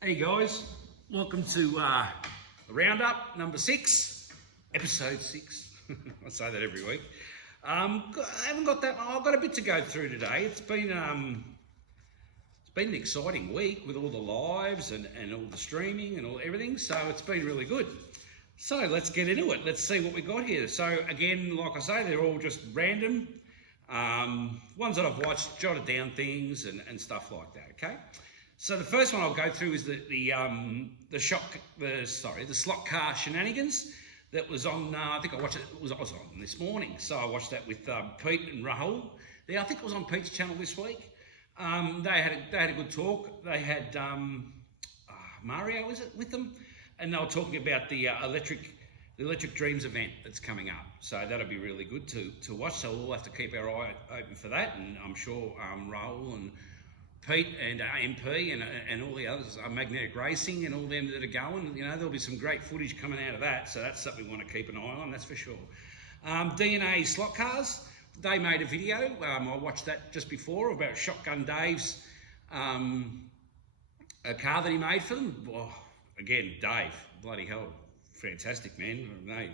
Hey guys, welcome to roundup number 6, episode 6. I say that every week. I haven't got that. I've got a bit to go through today. It's been an exciting week with all the lives and all the streaming and everything. So it's been really good. So let's get into it. Let's see what we got here. So again, like I say, they're all just random ones that I've watched, jotted down things and stuff like that. Okay. So the first one I'll go through is the slot car shenanigans that was on. I think I watched it. I was on this morning, so I watched that with Pete and Rahul. I think it was on Pete's channel this week. They had a good talk. They had Mario, is it, with them, and they were talking about the Electric Dreams event that's coming up. So that'll be really good to watch. So we'll have to keep our eye open for that, and I'm sure Rahul and Pete and MP and all the others, Magnetic Racing and all them that are going, there'll be some great footage coming out of that. So that's something we want to keep an eye on, that's for sure. DNA Slot Cars, they made a video. I watched that just before about Shotgun Dave's a car that he made for them. Oh, again, Dave, bloody hell, fantastic, man. They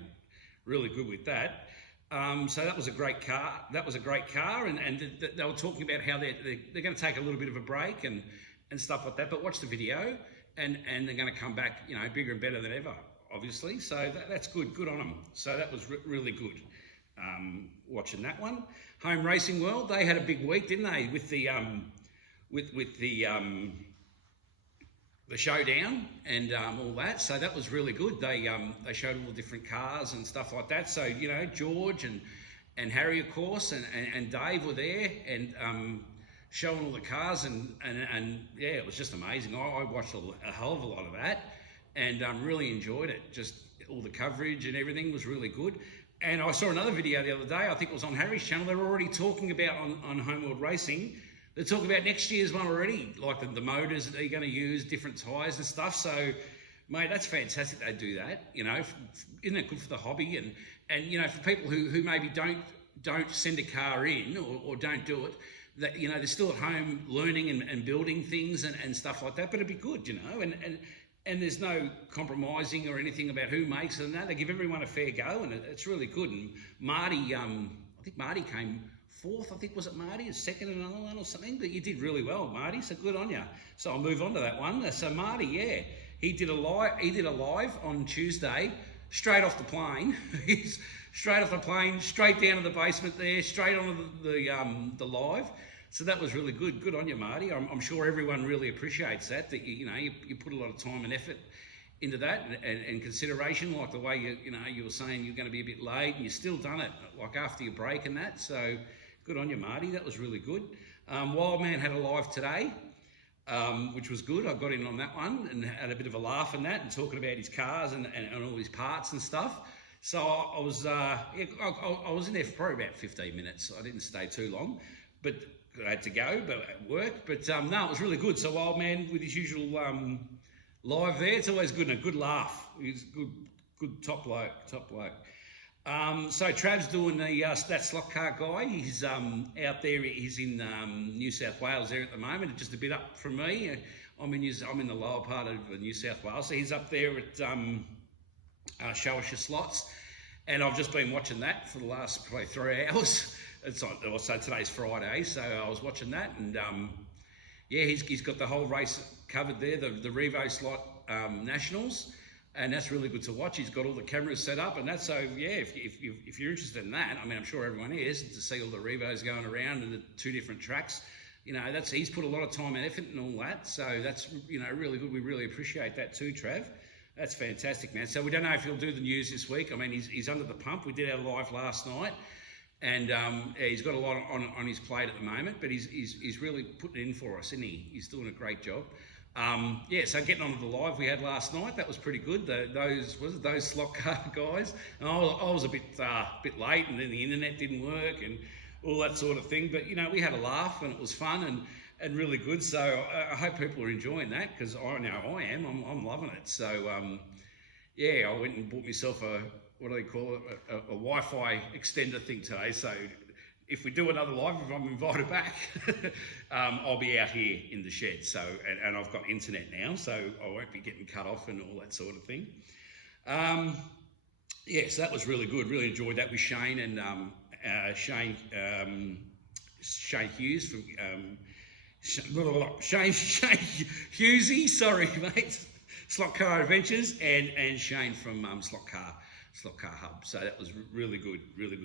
really good with that. So that was a great car. And they were talking about how they're going to take a little bit of a break and stuff like that. But watch the video, and they're going to come back, bigger and better than ever, obviously. So that's good. Good on them. So that was really good. Watching that one. Home Racing World, they had a big week, didn't they? With the the showdown and all that, so that was really good. They showed all the different cars and stuff like that. So George and Harry, of course, and Dave were there and showing all the cars and yeah, it was just amazing. I watched a hell of a lot of that and really enjoyed it. Just all the coverage and everything was really good. And I saw another video the other day. I think it was on Harry's channel. They were already talking about on Homeworld Racing. They're talking about next year's one already, like the motors that they're going to use, different tyres and stuff. So, mate, that's fantastic they do that. Isn't it good for the hobby? And for people who maybe don't send a car in or don't do it, that they're still at home learning and building things and stuff like that. But it'd be good, and there's no compromising or anything about who makes it and that. They give everyone a fair go, and it's really good. And Marty, I think Marty came 4th, I think, was it Marty? Second in another one or something? But you did really well, Marty, so good on you. So I'll move on to that one. So Marty, yeah, he did a live on Tuesday, straight off the plane. He's straight off the plane, straight down to the basement there, straight onto the live. So that was really good. Good on you, Marty. I'm sure everyone really appreciates that you put a lot of time and effort into that and consideration, like the way you were saying you're going to be a bit late and you still done it like after your break and that. So good on you, Marty. That was really good. Wildman had a live today, which was good. I got in on that one and had a bit of a laugh and that and talking about his cars and all his parts and stuff. So I was I was in there for probably about 15 minutes. I didn't stay too long, but I had to go at work. But no, it was really good. So Wildman with his usual live there, it's always good and a good laugh. He's good top bloke. So Trav's doing that slot car guy. He's out there. He's in New South Wales there at the moment, just a bit up from me. I'm in the lower part of New South Wales, so he's up there at Show Us Your Slots, and I've just been watching that for the last probably 3 hours. So today's Friday, so I was watching that, and yeah, he's got the whole race covered there, the Revo Slot Nationals. And that's really good to watch. He's got all the cameras set up and that. So yeah, if you're interested in that, I mean, I'm sure everyone is, to see all the Revos going around and the 2 different tracks. He's put a lot of time and effort and all that. So that's really good. We really appreciate that too, Trav. That's fantastic, man. So we don't know if he'll do the news this week. I mean, he's under the pump. We did our live last night, and he's got a lot on his plate at the moment. But he's really putting it in for us, isn't he? He's doing a great job. Yeah, so getting on to the live we had last night, that was pretty good. Those slot car guys. And I was a bit late, and then the internet didn't work and all that sort of thing. But we had a laugh and it was fun and really good. So I hope people are enjoying that, because I know I am. I'm loving it. So yeah, I went and bought myself a what do they call it? A Wi-Fi extender thing today. So if we do another live, if I'm invited back, I'll be out here in the shed. So, and I've got internet now, so I won't be getting cut off and all that sort of thing. Yeah, so that was really good. Really enjoyed that with Shane and Shane Hughes from Shane Hughesy, sorry mate, SLOTCAR Adventures, and Shane from SLOTCAR Hub. So that was really good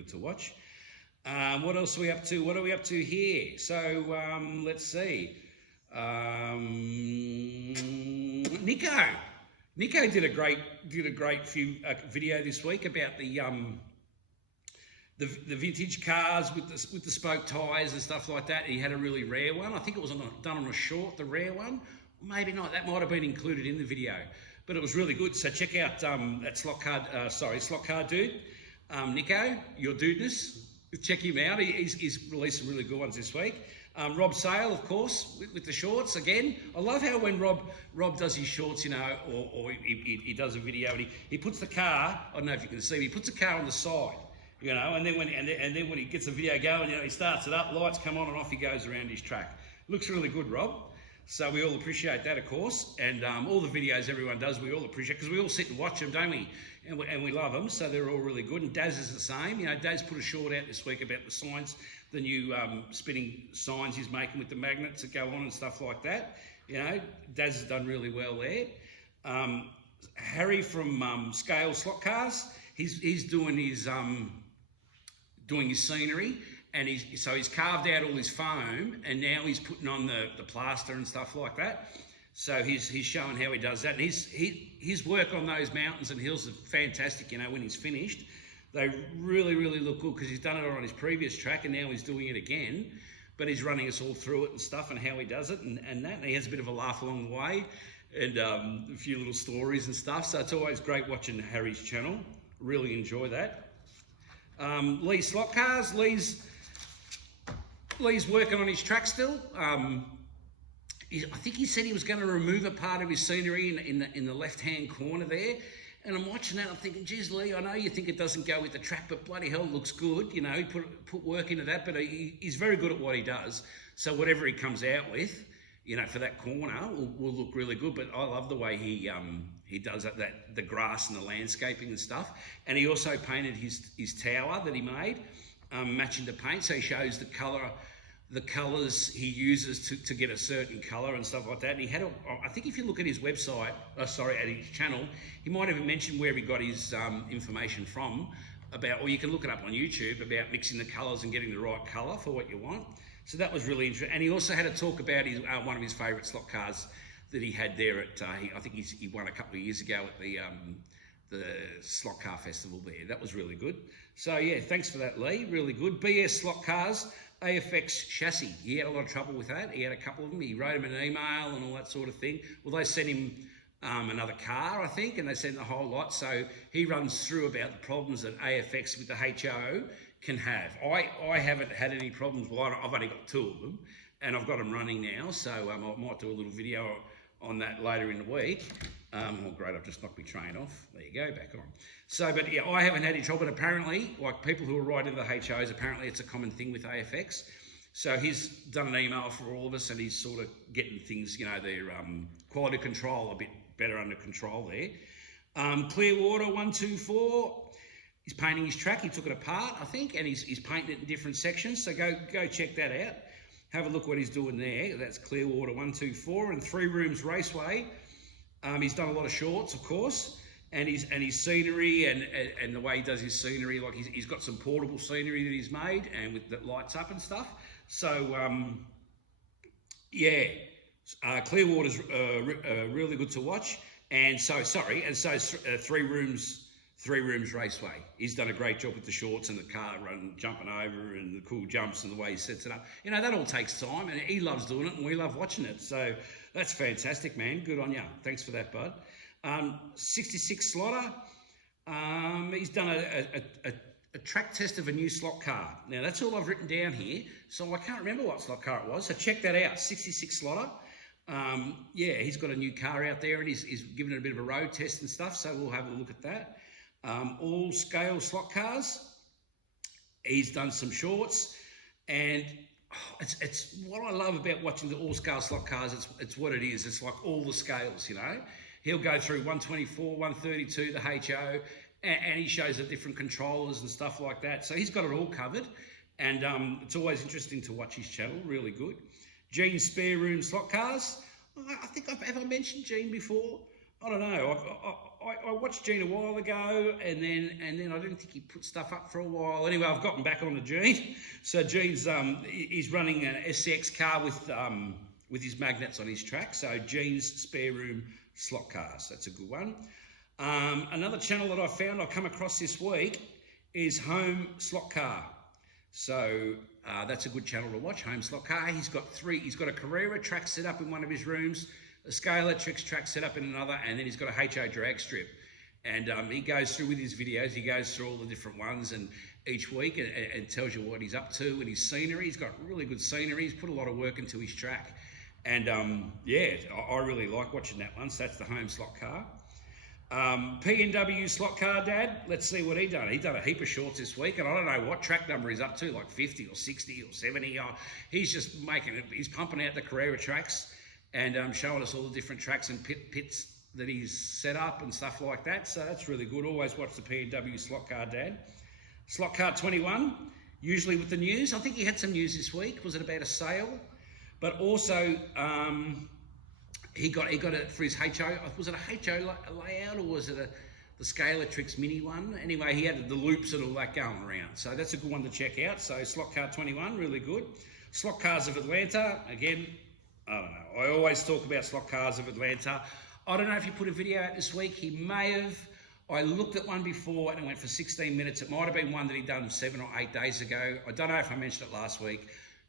to watch. What else are we up to? What are we up to here? So let's see. Nico did a great video this week about the vintage cars with the spoke tyres and stuff like that. He had a really rare one. I think it was done on a short, the rare one. Maybe not. That might have been included in the video, but it was really good. So check out that SLOTCAR dude, Nico, your dudeness. Check him out. He's released some really good ones this week. Rob Sale, of course, with the shorts again. I love how when Rob does his shorts, you know, or he does a video and he puts the car. I don't know if you can see, but he puts the car on the side, you know, and then when he gets the video going, you know, he starts it up, lights come on, and off he goes around his track. Looks really good, Rob. So we all appreciate that, of course, and all the videos everyone does, we all appreciate, because we all sit and watch them, don't we? And we love them, so they're all really good. And Daz is the same. You know, Daz put a short out this week about the signs, the new spinning signs he's making with the magnets that go on and stuff like that. You know, Daz has done really well there. Harry from Scale Slot Cars, he's doing his scenery. And he's carved out all his foam, and now he's putting on the plaster and stuff like that. So he's showing how he does that. And his work on those mountains and hills is fantastic. You know, when he's finished, they really look good, because he's done it on his previous track and now he's doing it again. But he's running us all through it and stuff, and how he does it and that. And he has a bit of a laugh along the way, and a few little stories and stuff. So it's always great watching Harry's channel. Really enjoy that. Lee Slot Cars. Lee's working on his track still. I think he said he was going to remove a part of his scenery in the left-hand corner there. And I'm watching that, I'm thinking, geez, Lee, I know you think it doesn't go with the track, but bloody hell, it looks good. You know, he put work into that, but he's very good at what he does. So whatever he comes out with, you know, for that corner will look really good. But I love the way he does that the grass and the landscaping and stuff. And he also painted his tower that he made, matching the paint, so he shows the colours he uses to get a certain colour and stuff like that. And he had I think if you look at his website, at his channel, he might even mention where he got his information from about, or you can look it up on YouTube, about mixing the colours and getting the right colour for what you want. So that was really interesting. And he also had a talk about one of his favourite slot cars that he had there at, I think he won a couple of years ago at the Slot Car Festival there. That was really good. So yeah, thanks for that, Lee. Really good. BS Slot Cars, AFX chassis. He had a lot of trouble with that. He had a couple of them. He wrote him an email and all that sort of thing. Well, they sent him another car, I think, and they sent the whole lot. So he runs through about the problems that AFX with the HO can have. I haven't had any problems. Well, I've only got 2 of them, and I've got them running now. So I might do a little video on that later in the week. Oh great, I've just knocked my train off. There you go, back on. So, but yeah, I haven't had any trouble, but apparently, like people who are writing the HOs, apparently it's a common thing with AFX. So he's done an email for all of us, and he's sort of getting things, you know, their quality control a bit better under control there. Clearwater 124, he's painting his track. He took it apart, I think, and he's painting it in different sections. So go check that out. Have a look what he's doing there. That's Clearwater 124 and 3 Rooms Raceway. He's done a lot of shorts, of course, and his scenery and the way he does his scenery, like he's got some portable scenery that he's made and that lights up and stuff. So yeah, Clearwater's really good to watch. And so 3 Rooms Raceway. He's done a great job with the shorts and the car run, jumping over, and the cool jumps and the way he sets it up. You know, that all takes time, and he loves doing it, and we love watching it. So that's fantastic, man. Good on you. Thanks for that, bud. 66 Slotter. He's done a track test of a new slot car. Now, that's all I've written down here, so I can't remember what slot car it was. So check that out, 66 Slotter. Yeah, he's got a new car out there, and he's given it a bit of a road test and stuff, so we'll have a look at that. All Scale Slot Cars. He's done some shorts. And it's what I love about watching the all-scale slot cars. It's what it is. It's like all the scales, you know. He'll go through 124, 132, the HO, and he shows the different controllers and stuff like that. So he's got it all covered, and it's always interesting to watch his channel. Really good. Gene's Spare Room Slot Cars. I think have I mentioned Gene before? I don't know. I watched Gene a while ago, and then I didn't think he put stuff up for a while. Anyway, I've gotten back onto Gene. So Gene's he's running an SX car with his magnets on his track. So Gene's Spare Room Slot Cars. That's a good one. Another channel that I've come across this week is Home Slot Car. So that's a good channel to watch. Home Slot Car. He's got a Carrera track set up in one of his rooms, a Scalextric track set up in another, and then he's got a HO drag strip. And he goes through with his videos, he goes through all the different ones and each week and tells you what he's up to and his scenery. He's got really good scenery. He's put a lot of work into his track. And yeah, I really like watching that one. So that's the Home Slot Car. PNW Slot Car Dad, let's see what he done. He done a heap of shorts this week, and I don't know what track number he's up to, like 50 or 60 or 70. He's just making it, he's pumping out the Carrera tracks and showing us all the different tracks and pits that he's set up and stuff like that. So that's really good. Always watch the PNW Slot Car Dad. Slot Car 21, usually with the news. I think he had some news this week. Was it about a sale? But also, he got it for his HO. Was it a HO layout or was it the Scalextric mini one? Anyway, he had the loops and all that going around. So that's a good one to check out. So Slot Car 21, really good. Slot Cars of Atlanta, again, I don't know. I always talk about Slot Cars of Atlanta. I don't know if he put a video out this week. He may have. I looked at one before and it went for 16 minutes. It might have been one that he'd done 7 or 8 days ago. I don't know if I mentioned it last week.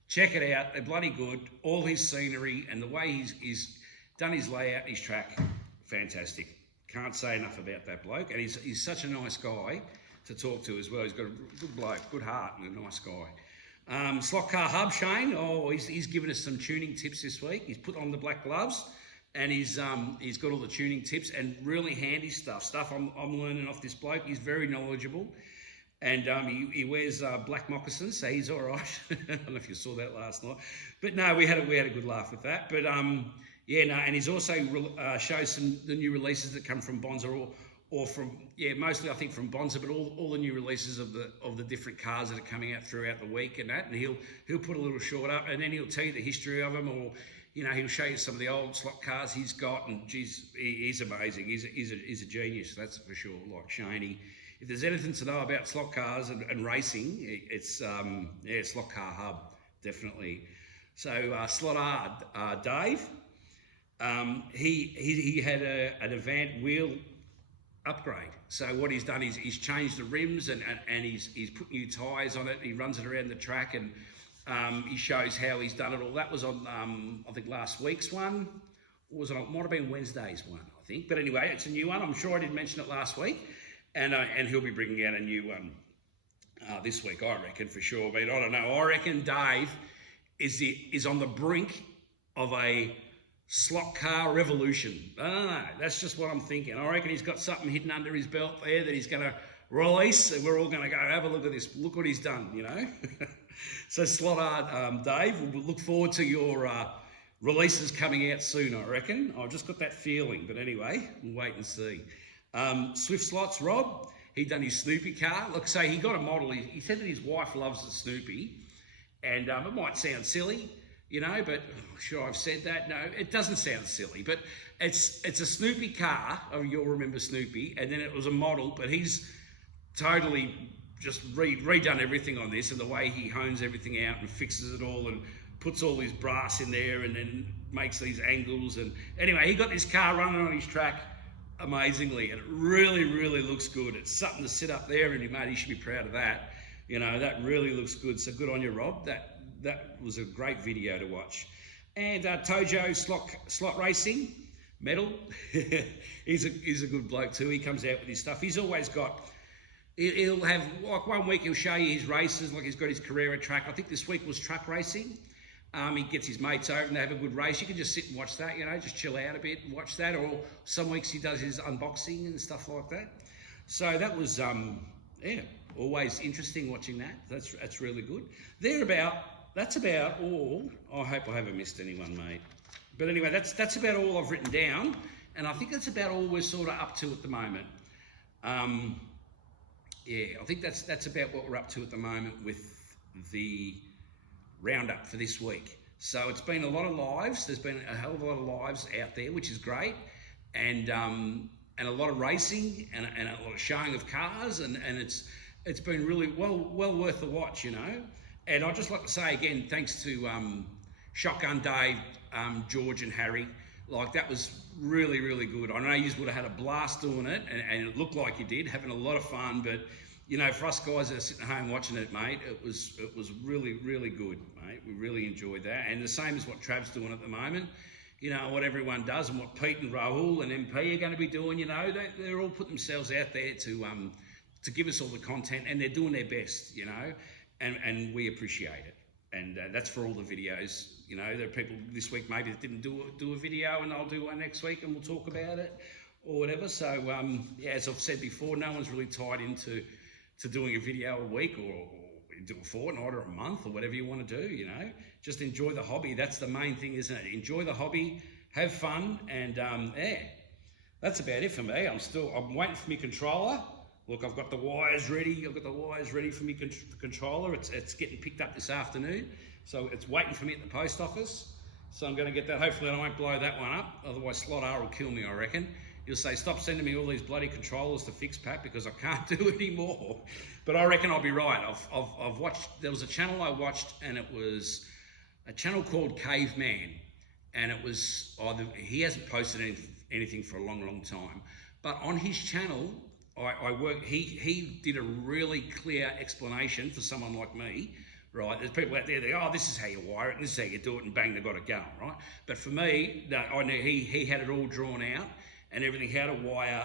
Check it out. They're bloody good. All his scenery and the way he's done his layout, his track, fantastic. Can't say enough about that bloke. And he's such a nice guy to talk to as well. He's got a good bloke, good heart, and a nice guy. Slot Car Hub, Shane. Oh, he's given us some tuning tips this week. He's put on the black gloves, and he's got all the tuning tips and really handy stuff. I'm learning off this bloke. He's very knowledgeable, and he wears black moccasins, so he's all right. I don't know if you saw that last night, but no, we had a good laugh with that. But yeah, no, and he's also shows the new releases that come from Bonza or from, yeah, mostly I think from Bonza, but all the new releases of the different cars that are coming out throughout the week and that, and he'll put a little short up, and then he'll tell you the history of them, or you know, he'll show you some of the old slot cars he's got, and geez, he's amazing. He's a genius, that's for sure. Like Shaney, if there's anything to know about slot cars and racing, it's yeah, Slot Car Hub, definitely. So Slot R, Dave. He had an Avant wheel upgrade. So what he's done is he's changed the rims and he's put new tyres on it. He runs it around the track and he shows how he's done it all. That was on I think last week's one. Or was it? Might have been Wednesday's one, I think. But anyway, it's a new one. I'm sure I didn't mention it last week, and he'll be bringing out a new one this week, I reckon, for sure. But I don't know. I reckon Dave is on the brink of a slot car revolution. I don't know. That's just what I'm thinking. I reckon he's got something hidden under his belt there that he's going to release, and we're all going to go have a look at this. Look what he's done, you know. So Slot R, Dave, we'll look forward to your releases coming out soon, I reckon. I've just got that feeling. But anyway, we'll wait and see. Swift Slots, Rob, he done his Snoopy car. Look, so he got a model. He said that his wife loves the Snoopy, and it might sound silly, you know, but sure, I've said that. No, it doesn't sound silly, but it's a Snoopy car. Oh, you'll remember Snoopy, and then it was a model, but he's totally just redone everything on this, and the way he hones everything out and fixes it all and puts all his brass in there and then makes these angles. And anyway, he got this car running on his track amazingly, and it really, really looks good. It's something to sit up there, and mate, he should be proud of that. You know, that really looks good. So good on you, Rob. That was a great video to watch. And Tojo Slot Racing, Metal. he's a good bloke too. He comes out with his stuff. He's always got, he'll have, like 1 week he'll show you his races, like he's got his Carrera track. I think this week was truck racing. He gets his mates over and they have a good race. You can just sit and watch that, you know, just chill out a bit and watch that. Or some weeks he does his unboxing and stuff like that. So that was, yeah, Always interesting watching that. That's really good. That's about all. I hope I haven't missed anyone, mate. But anyway, that's about all I've written down, and I think that's about all we're sort of up to at the moment. Yeah, I think that's about what we're up to at the moment with the roundup for this week. So it's been a lot of lives. There's been a hell of a lot of lives out there, which is great, and a lot of racing and a lot of showing of cars, and it's been really well worth the watch, you know. And I'd just like to say again, thanks to Shotgun Dave, George and Harry. Like, that was really, really good. I know you would have had a blast doing it, and it looked like you did, having a lot of fun. But, you know, for us guys that are sitting at home watching it, mate, it was really, really good, mate. We really enjoyed that. And the same as what Trav's doing at the moment. You know, what everyone does and what Pete and Rahul and MP are going to be doing, you know, they're all putting themselves out there to give us all the content, and they're doing their best, you know, and we appreciate it. And that's for all the videos. You know, there are people this week maybe that didn't do a video, and I'll do one next week and we'll talk about it or whatever. So, yeah, as I've said before, no one's really tied into doing a video a week or do a fortnight or a month or whatever you want to do, you know. Just enjoy the hobby. That's the main thing, isn't it? Enjoy the hobby, have fun, and yeah, that's about it for me. I'm waiting for my controller. Look, I've got the wires ready. I've got the wires ready for me controller. It's getting picked up this afternoon. So it's waiting for me at the post office. So I'm going to get that. Hopefully I won't blow that one up. Otherwise SLOTCAR will kill me, I reckon. He'll say, stop sending me all these bloody controllers to fix, Pat, because I can't do it anymore. But I reckon I'll be right. I've watched, there was a channel I watched, and it was a channel called Caveman. And it was, he hasn't posted anything for a long time. But on his channel, he did a really clear explanation for someone like me, right? There's people out there, this is how you wire it, and this is how you do it, and bang, they've got it going, right? But for me, no, I knew he had it all drawn out and everything, how to wire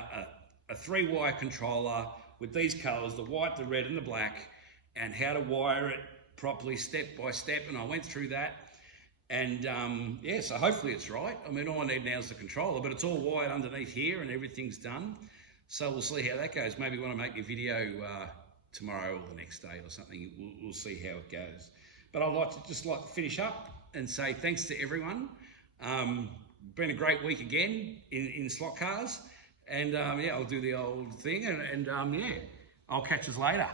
a 3-wire controller with these colours, the white, the red and the black, and how to wire it properly step by step. And I went through that, and yeah, so hopefully it's right. I mean, all I need now is the controller, but it's all wired underneath here and everything's done. So we'll see how that goes. Maybe when I make a video tomorrow or the next day or something, we'll see how it goes. But I'd like to finish up and say thanks to everyone. Been a great week again in slot cars, and yeah, I'll do the old thing, and yeah, I'll catch us later.